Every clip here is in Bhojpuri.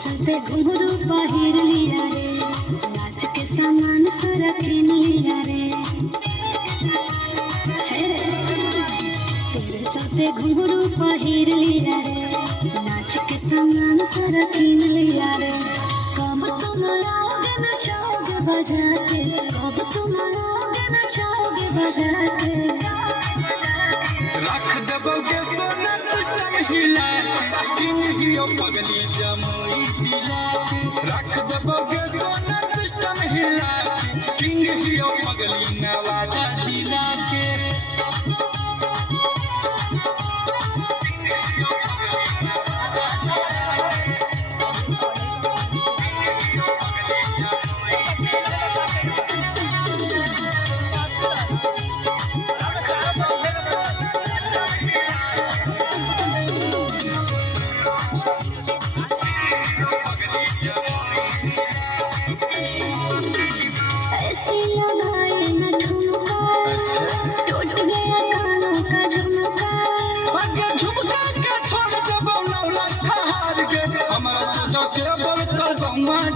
चलते घुंघरू बाहिर लिया रे, नाच के सामान सारा किन लिया रे। तेरे चलते घुंघरू बाहिर लिया रे, नाच के सामान सारा किन लिया रे। कब तुम आओगे नचाओगे बजा के, कब तुम आओगे नचाओगे बजा के। रख दबोगे सोना सिस्टम हिला किंग हियो पगली जमुई जिला के। रख दबोगे सोना सिस्टम हिला किंग हियो पगली नवादा जिला के।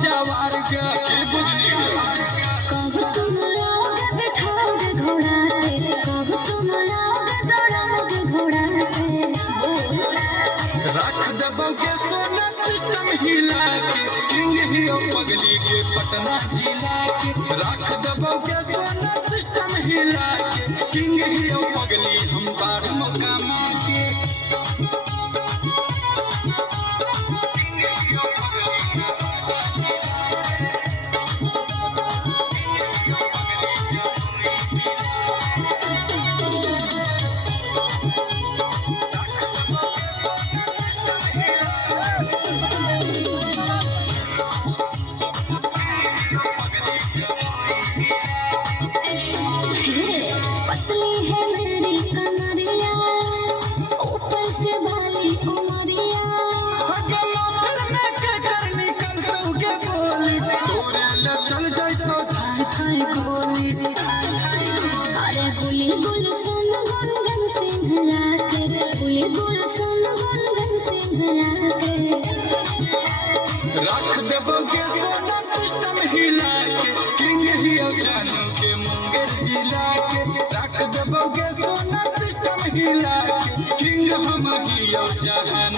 जवार के बुझली कब तुम आओगे बिठाओगे घोड़ा पे, कब तुम आओगे दौड़ाओगे घोड़ा पे। रख दबोगे सोना सिस्टम हिला के किंग हियो पगली के पटना जिला के। रख दबोगे सोना सिस्टम हिला के किंग हियो पगली हम बार मकामा के। पतली है मेरी कमरिया, ऊपर से बाली उमरिया। चल जाए तो थाई थाई गोली। अरे गुली गुल सुन गुंजन सिंह लाके, गुली गुल सुन गुंजन सिंह लाके। रख दबोगे सोना सिस्टम हिला के किंग हियो जानू के मुंगेर जिला के। रख दबोगे सोना सिस्टम हिला के किंग हम हियो जहां